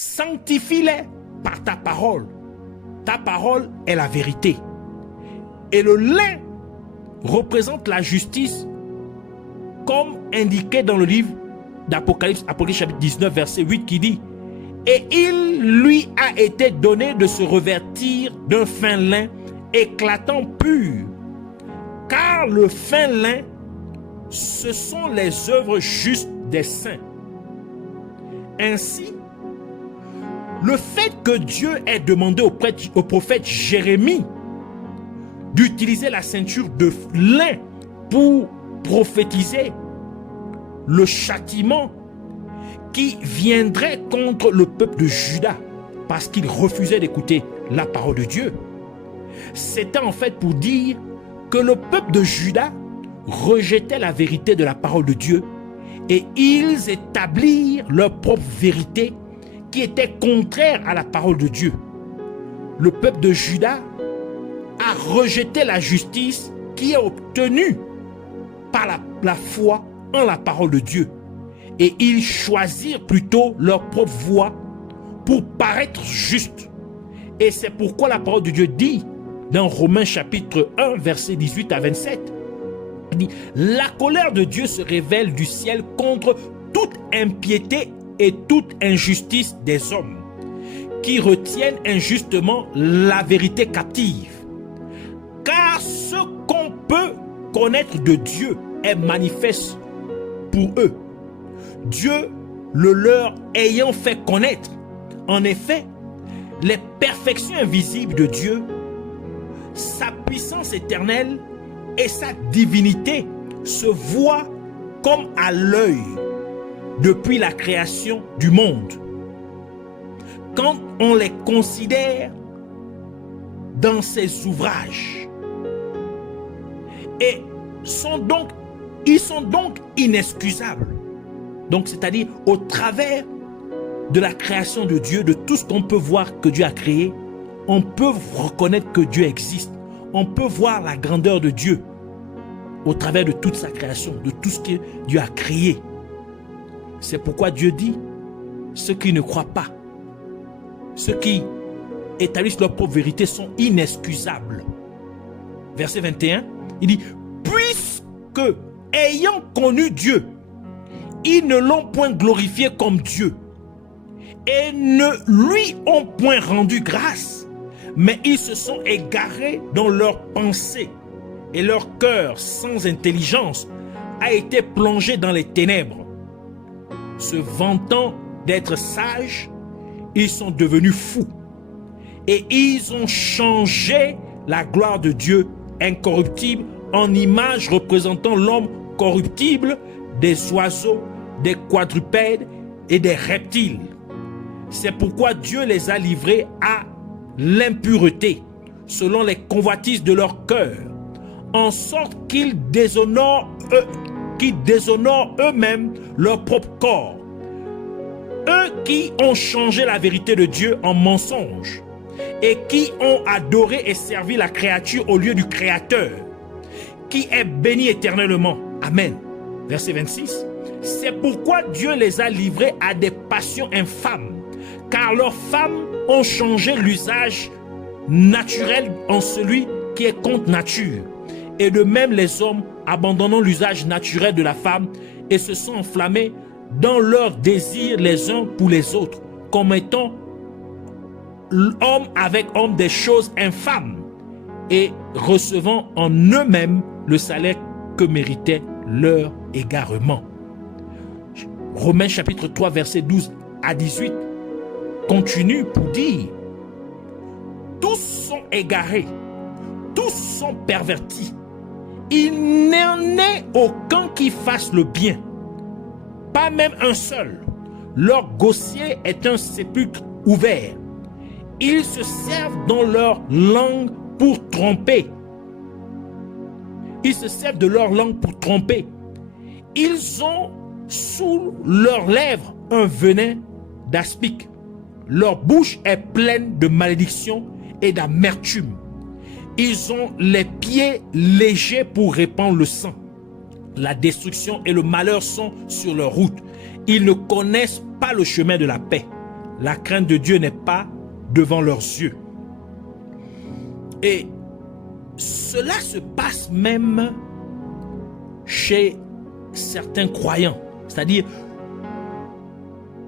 Sanctifie-les par ta parole. Ta parole est la vérité. Et le lin représente la justice, comme indiqué dans le livre d'Apocalypse, Apocalypse chapitre 19, verset 8, qui dit: et il lui a été donné de se revêtir d'un fin lin éclatant pur, car le fin lin, ce sont les œuvres justes des saints. Ainsi, le fait que Dieu ait demandé au prophète Jérémie d'utiliser la ceinture de lin pour prophétiser le châtiment qui viendrait contre le peuple de Juda parce qu'il refusait d'écouter la parole de Dieu, c'était en fait pour dire que le peuple de Juda rejetait la vérité de la parole de Dieu et ils établirent leur propre vérité qui était contraire à la parole de Dieu. Le peuple de Juda a rejeté la justice qui est obtenue par la foi en la parole de Dieu. Et ils choisirent plutôt leur propre voie pour paraître justes. Et c'est pourquoi la parole de Dieu dit dans Romains chapitre 1, verset 18 à 27, il dit: la colère de Dieu se révèle du ciel contre toute impiété et toute injustice des hommes, qui retiennent injustement la vérité captive. Car ce qu'on peut connaître de Dieu est manifeste pour eux, Dieu le leur ayant fait connaître. En effet, les perfections invisibles de Dieu, sa puissance éternelle et sa divinité se voient comme à l'œil depuis la création du monde. Quand on les considère dans ses ouvrages, et ils sont donc inexcusables. Donc, c'est-à-dire au travers de la création de Dieu, de tout ce qu'on peut voir que Dieu a créé, on peut reconnaître que Dieu existe. On peut voir la grandeur de Dieu au travers de toute sa création, de tout ce que Dieu a créé. C'est pourquoi Dieu dit: ceux qui ne croient pas, ceux qui établissent leur propre vérité sont inexcusables. Verset 21, il dit: puisque, ayant connu Dieu, ils ne l'ont point glorifié comme Dieu et ne lui ont point rendu grâce, mais ils se sont égarés dans leurs pensées et leur cœur sans intelligence a été plongé dans les ténèbres. Se vantant d'être sages, ils sont devenus fous et ils ont changé la gloire de Dieu incorruptible en image représentant l'homme corruptible, des oiseaux, des quadrupèdes et des reptiles. C'est pourquoi Dieu les a livrés à l'impureté, selon les convoitises de leur cœur, en sorte qu'ils déshonorent eux-mêmes leur propre corps. Eux qui ont changé la vérité de Dieu en mensonge et qui ont adoré et servi la créature au lieu du Créateur, qui est béni éternellement. Amen. Verset 26. C'est pourquoi Dieu les a livrés à des passions infâmes, car leurs femmes ont changé l'usage naturel en celui qui est contre nature. Et de même les hommes, abandonnant l'usage naturel de la femme, et se sont enflammés dans leurs désirs les uns pour les autres, commettant homme avec homme des choses infâmes, et recevant en eux-mêmes le salaire que méritait leur égarement. Romains chapitre 3 verset 12 à 18 continue pour dire: tous sont égarés, tous sont pervertis, il n'en est aucun qui fasse le bien, pas même un seul. Leur gosier est un sépulcre ouvert, ils se servent dans leur langue pour tromper. Ils se servent de leur langue pour tromper. Ils ont sous leurs lèvres un venin d'aspic. Leur bouche est pleine de malédiction et d'amertume. Ils ont les pieds légers pour répandre le sang. La destruction et le malheur sont sur leur route. Ils ne connaissent pas le chemin de la paix. la crainte de Dieu n'est pas devant leurs yeux. Et cela se passe même chez certains croyants. C'est-à-dire,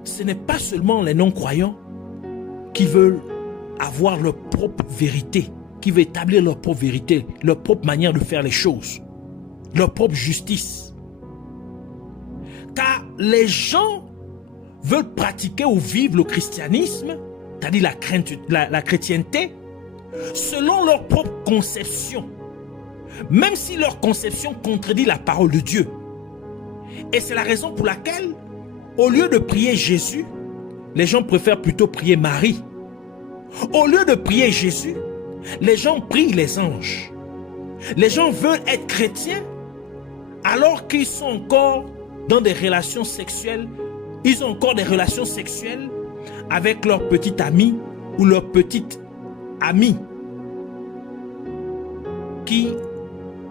ce n'est pas seulement les non-croyants qui veulent avoir leur propre vérité, qui veulent établir leur propre vérité, leur propre manière de faire les choses, leur propre justice. Car les gens veulent pratiquer ou vivre le christianisme, c'est-à-dire la chrétienté, selon leur propre conception, même si leur conception contredit la parole de Dieu. Et c'est la raison pour laquelle, au lieu de prier Jésus, les gens préfèrent plutôt prier Marie. Au lieu de prier Jésus, les gens prient les anges. Les gens veulent être chrétiens alors qu'ils sont encore dans des relations sexuelles. Ils ont encore des relations sexuelles avec leur petite amie ou leur petite amie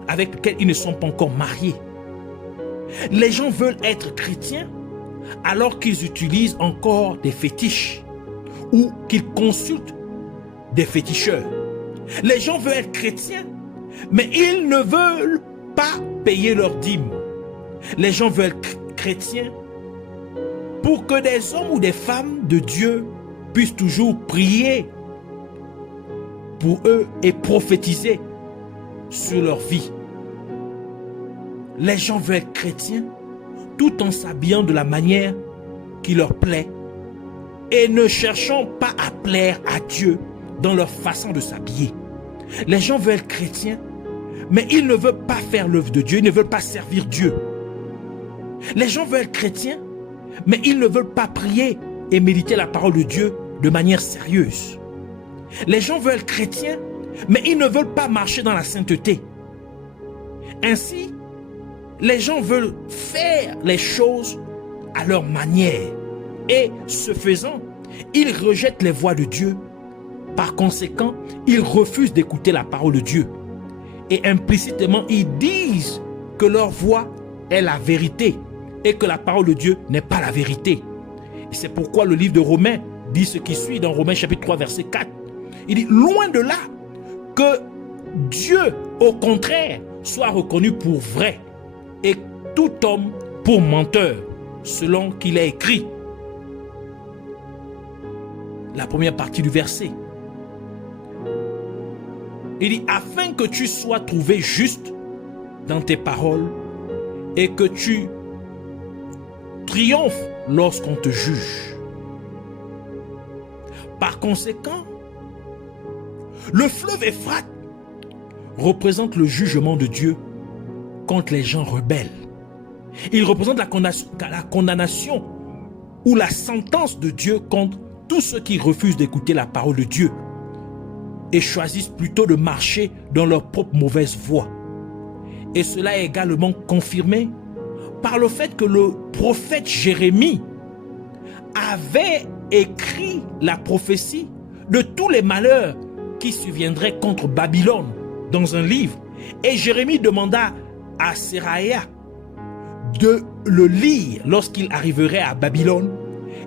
avec lesquels ils ne sont pas encore mariés. Les gens veulent être chrétiens alors qu'ils utilisent encore des fétiches ou qu'ils consultent des féticheurs. Les gens veulent être chrétiens, mais ils ne veulent pas payer leurs dîmes. Les gens veulent être chrétiens pour que des hommes ou des femmes de Dieu puissent toujours prier pour eux et prophétiser sur leur vie. Les gens veulent être chrétiens tout en s'habillant de la manière qui leur plaît et ne cherchant pas à plaire à Dieu dans leur façon de s'habiller. Les gens veulent être chrétiens, mais ils ne veulent pas faire l'œuvre de Dieu, ils ne veulent pas servir Dieu. Les gens veulent être chrétiens, mais ils ne veulent pas prier et méditer la parole de Dieu de manière sérieuse. Les gens veulent être chrétiens, mais ils ne veulent pas marcher dans la sainteté. Ainsi, les gens veulent faire les choses à leur manière. Et ce faisant, ils rejettent les voies de Dieu. Par conséquent, ils refusent d'écouter la parole de Dieu. Et implicitement, ils disent que leur voix est la vérité et que la parole de Dieu n'est pas la vérité. Et c'est pourquoi le livre de Romains dit ce qui suit dans Romains chapitre 3 verset 4. Il dit, loin de là que Dieu, au contraire, soit reconnu pour vrai et tout homme pour menteur, selon qu'il est écrit. La première partie du verset. Il dit, afin que tu sois trouvé juste dans tes paroles et que tu triomphes lorsqu'on te juge. Par conséquent, le fleuve Euphrate représente le jugement de Dieu contre les gens rebelles. Il représente la condamnation ou la sentence de Dieu contre tous ceux qui refusent d'écouter la parole de Dieu et choisissent plutôt de marcher dans leur propre mauvaise voie. Et cela est également confirmé par le fait que le prophète Jérémie avait écrit la prophétie de tous les malheurs qui surviendraient contre Babylone dans un livre. Et Jérémie demanda à Seraïa de le lire lorsqu'il arriverait à Babylone.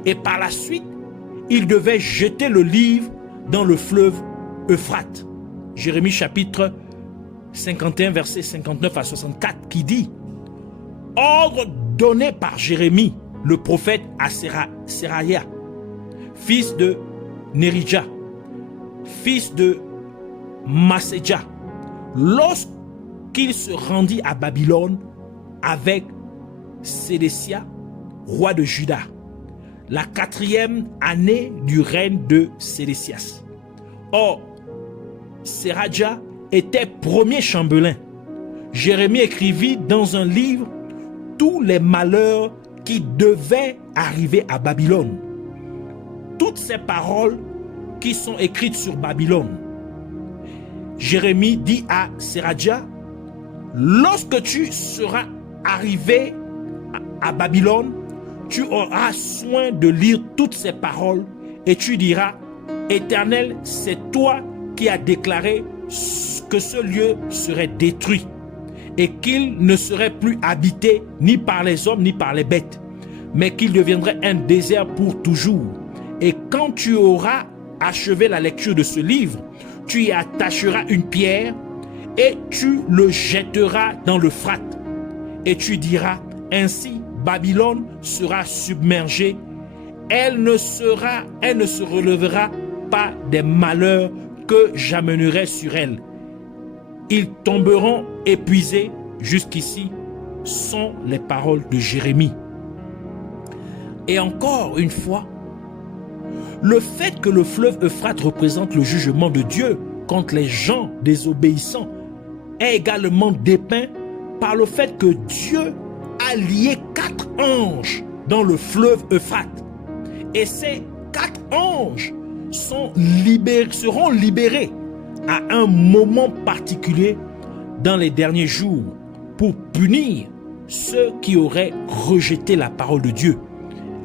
Et par la suite, il devait jeter le livre dans le fleuve Euphrate. Jérémie chapitre 51 verset 59 à 64 qui dit: ordre donné par Jérémie le prophète à Seraïa, fils de Néridja, fils de Masséja, lorsqu'il se rendit à Babylone avec Sédécia, roi de Juda, la 4e année du règne de Sédécias. Or, Seraja était premier chambellan. Jérémie écrivit dans un livre tous les malheurs qui devaient arriver à Babylone. Toutes ces paroles qui sont écrites sur Babylone. Jérémie dit à Seraja: lorsque tu seras arrivé à Babylone, tu auras soin de lire toutes ces paroles et tu diras: Éternel, c'est toi qui as déclaré que ce lieu serait détruit et qu'il ne serait plus habité ni par les hommes ni par les bêtes, mais qu'il deviendrait un désert pour toujours. Et quand tu auras achevé la lecture de ce livre, tu y attacheras une pierre et tu le jetteras dans l'Euphrate. Et tu diras, ainsi Babylone sera submergée, elle ne se relèvera pas des malheurs que j'amènerai sur elle. Ils tomberont épuisés. Jusqu'ici sont les paroles de Jérémie. Et encore une fois, le fait que le fleuve Euphrate représente le jugement de Dieu contre les gens désobéissants est également dépeint par le fait que Dieu a lié 4 anges dans le fleuve Euphrate. Et ces 4 anges seront libérés à un moment particulier dans les derniers jours pour punir ceux qui auraient rejeté la parole de Dieu.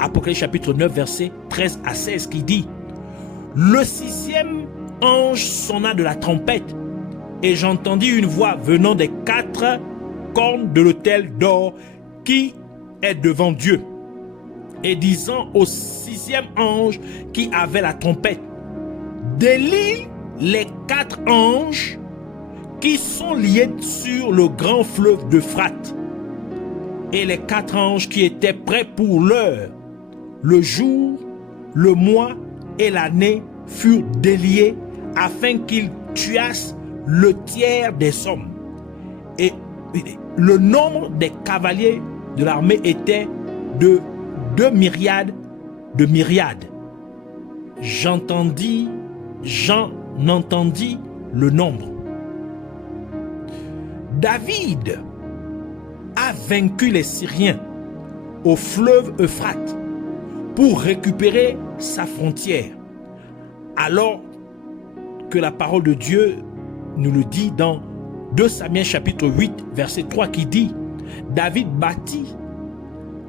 Apocalypse chapitre 9 verset 13 à 16 qui dit: le 6e ange sonna de la trompette et j'entendis une voix venant des 4 cornes de l'autel d'or qui est devant Dieu et disant au 6e ange qui avait la trompette: délie les 4 anges qui sont liés sur le grand fleuve d'Euphrate. Et les 4 anges qui étaient prêts pour l'heure, le jour, le mois et l'année furent déliés afin qu'ils tuassent le tiers des hommes. Et le nombre des cavaliers de l'armée était de 2 myriades de myriades. J'en entendis le nombre. David a vaincu les Syriens au fleuve Euphrate pour récupérer sa frontière. Alors que la parole de Dieu nous le dit dans 2 Samuel chapitre 8 verset 3 qui dit: David bâtit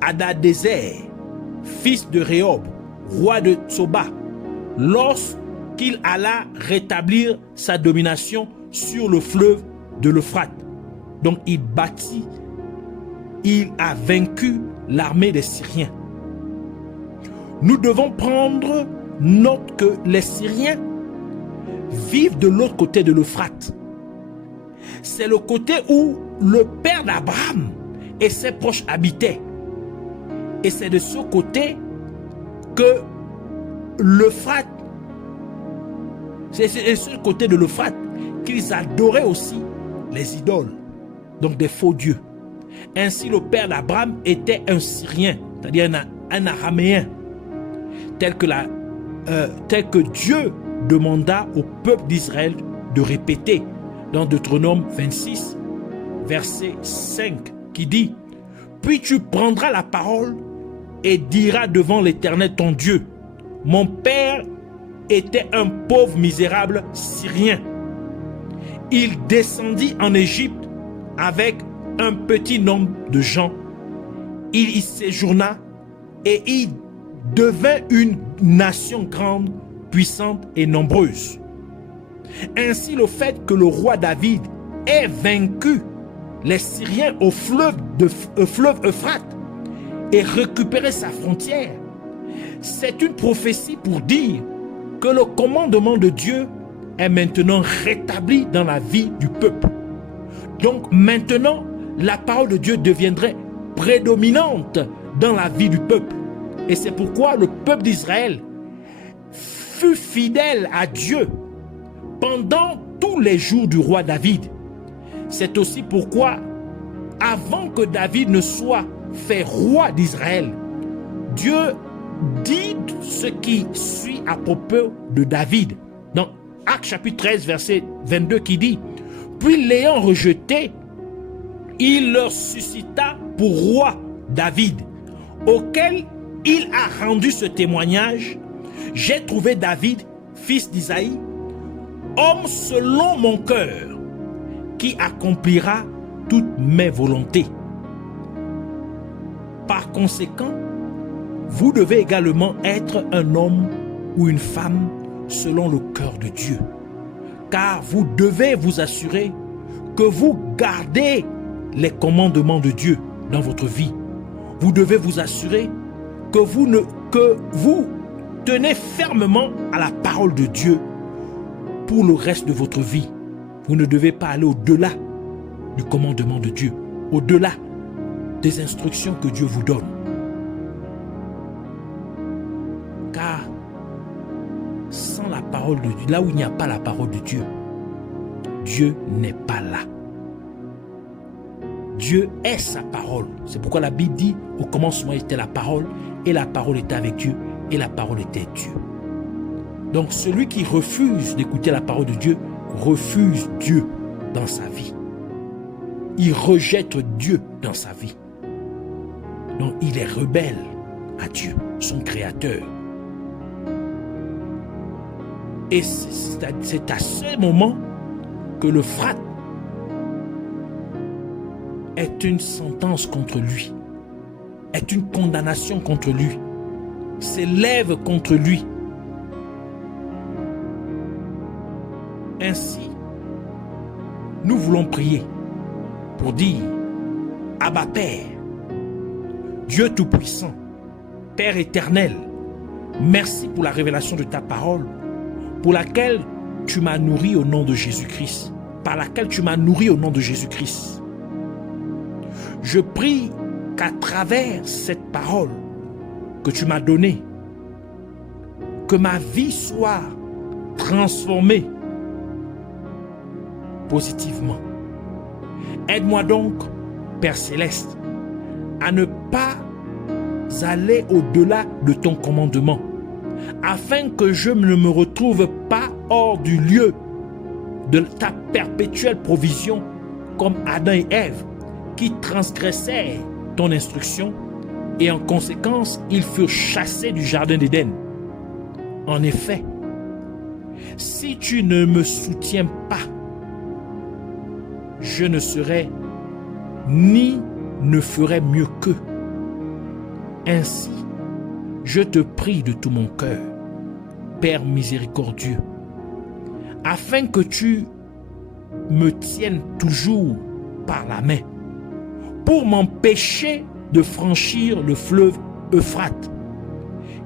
Hadadézer, fils de Rehob, roi de Tsoba, lorsqu'il alla rétablir sa domination sur le fleuve de l'Euphrate. Donc il a vaincu l'armée des Syriens. Nous devons prendre note que les Syriens vivent de l'autre côté de l'Euphrate. C'est le côté où le père d'Abraham et ses proches habitaient. Et c'est de ce côté que l'Euphrate, c'est de ce côté de l'Euphrate qu'ils adoraient aussi les idoles, donc des faux dieux. Ainsi, le père d'Abraham était un Syrien, c'est-à-dire un Araméen, tel que Dieu demanda au peuple d'Israël de répéter dans Deutéronome 26, verset 5, qui dit: puis tu prendras la parole et diras devant l'Éternel ton Dieu: mon père était un pauvre misérable Syrien. Il descendit en Égypte avec un petit nombre de gens. Il y séjourna et il devint une nation grande, puissante et nombreuse. Ainsi, le fait que le roi David ait vaincu les Syriens au fleuve Euphrate et récupéré sa frontière, c'est une prophétie pour dire que le commandement de Dieu est maintenant rétabli dans la vie du peuple. Donc maintenant, la parole de Dieu deviendrait prédominante dans la vie du peuple. Et c'est pourquoi le peuple d'Israël fut fidèle à Dieu pendant tous les jours du roi David. C'est aussi pourquoi, avant que David ne soit fait roi d'Israël, Dieu dit ce qui suit à propos de David. Dans Actes chapitre 13, verset 22 qui dit: puis l'ayant rejeté, il leur suscita pour roi David, auquel il a rendu ce témoignage: j'ai trouvé David, fils d'Isaïe, homme selon mon cœur, qui accomplira toutes mes volontés. Par conséquent, vous devez également être un homme ou une femme selon le cœur de Dieu. Car vous devez vous assurer que vous gardez les commandements de Dieu dans votre vie. Vous devez vous assurer que vous tenez fermement à la parole de Dieu pour le reste de votre vie. Vous ne devez pas aller au-delà du commandement de Dieu, au-delà des instructions que Dieu vous donne. Car sans la parole de Dieu, là où il n'y a pas la parole de Dieu, Dieu n'est pas là. Dieu est sa parole. C'est pourquoi la Bible dit, au commencement était la parole, et la parole était avec Dieu, et la parole était Dieu. Donc celui qui refuse d'écouter la parole de Dieu, refuse Dieu dans sa vie. Il rejette Dieu dans sa vie. Donc il est rebelle à Dieu, son créateur. Et c'est à ce moment que l'Euphrate est une sentence contre lui, est une condamnation contre lui, s'élève contre lui. Ainsi, nous voulons prier pour dire: Abba Père, Dieu Tout-Puissant, Père éternel, merci pour la révélation de ta parole, pour laquelle tu m'as nourri au nom de Jésus-Christ, par laquelle tu m'as nourri au nom de Jésus-Christ. Je prie qu'à travers cette parole que tu m'as donnée, que ma vie soit transformée positivement. Aide-moi donc, Père Céleste, à ne pas aller au-delà de ton commandement, afin que je ne me retrouve pas hors du lieu de ta perpétuelle provision comme Adam et Ève, qui transgressaient ton instruction et en conséquence, ils furent chassés du jardin d'Éden. En effet, si tu ne me soutiens pas, je ne serai ni ne ferai mieux qu'eux. Ainsi, je te prie de tout mon cœur, Père miséricordieux, afin que tu me tiennes toujours par la main, pour m'empêcher de franchir le fleuve Euphrate,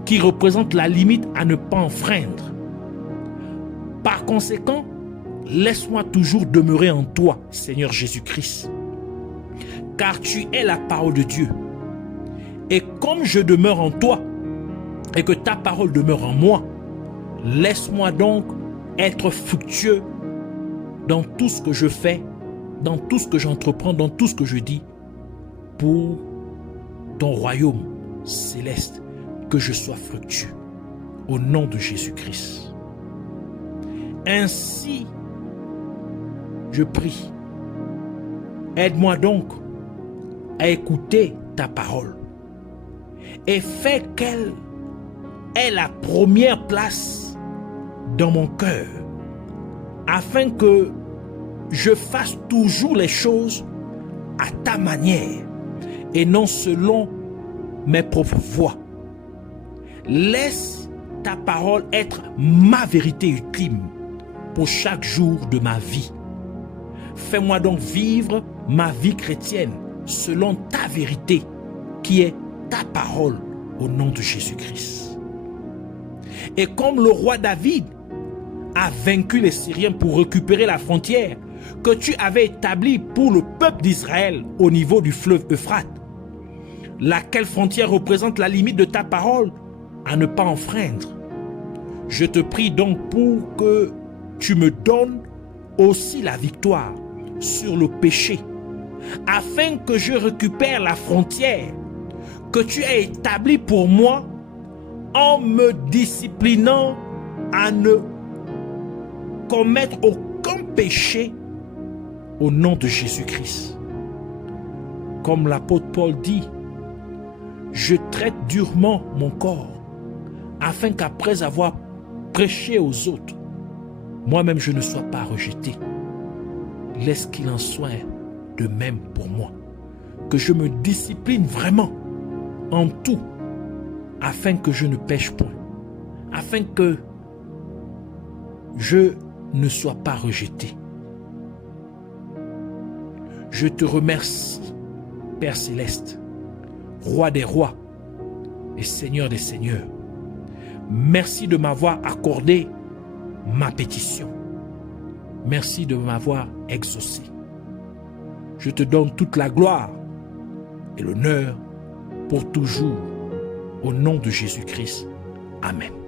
qui représente la limite à ne pas enfreindre. Par conséquent, laisse-moi toujours demeurer en toi, Seigneur Jésus-Christ, car tu es la parole de Dieu. Et comme je demeure en toi, et que ta parole demeure en moi, laisse-moi donc être fructueux dans tout ce que je fais, dans tout ce que j'entreprends, dans tout ce que je dis, pour ton royaume céleste, que je sois fructueux, au nom de Jésus-Christ. Ainsi, je prie, aide-moi donc à écouter ta parole et fais qu'elle ait la première place dans mon cœur, afin que je fasse toujours les choses à ta manière et non selon mes propres voies. Laisse ta parole être ma vérité ultime pour chaque jour de ma vie. Fais-moi donc vivre ma vie chrétienne selon ta vérité, qui est ta parole, au nom de Jésus-Christ. Et comme le roi David a vaincu les Syriens pour récupérer la frontière que tu avais établie pour le peuple d'Israël au niveau du fleuve Euphrate, laquelle frontière représente la limite de ta parole à ne pas enfreindre. Je te prie donc pour que tu me donnes aussi la victoire sur le péché, afin que je récupère la frontière que tu as établie pour moi, en me disciplinant à ne commettre aucun péché au nom de Jésus-Christ. Comme l'apôtre Paul dit, je traite durement mon corps, afin qu'après avoir prêché aux autres, moi-même je ne sois pas rejeté. Laisse qu'il en soit de même pour moi, que je me discipline vraiment en tout, afin que je ne pêche point, afin que je ne sois pas rejeté. Je te remercie, Père Céleste, Roi des rois et Seigneur des seigneurs, merci de m'avoir accordé ma pétition. Merci de m'avoir exaucé. Je te donne toute la gloire et l'honneur pour toujours. Au nom de Jésus-Christ. Amen.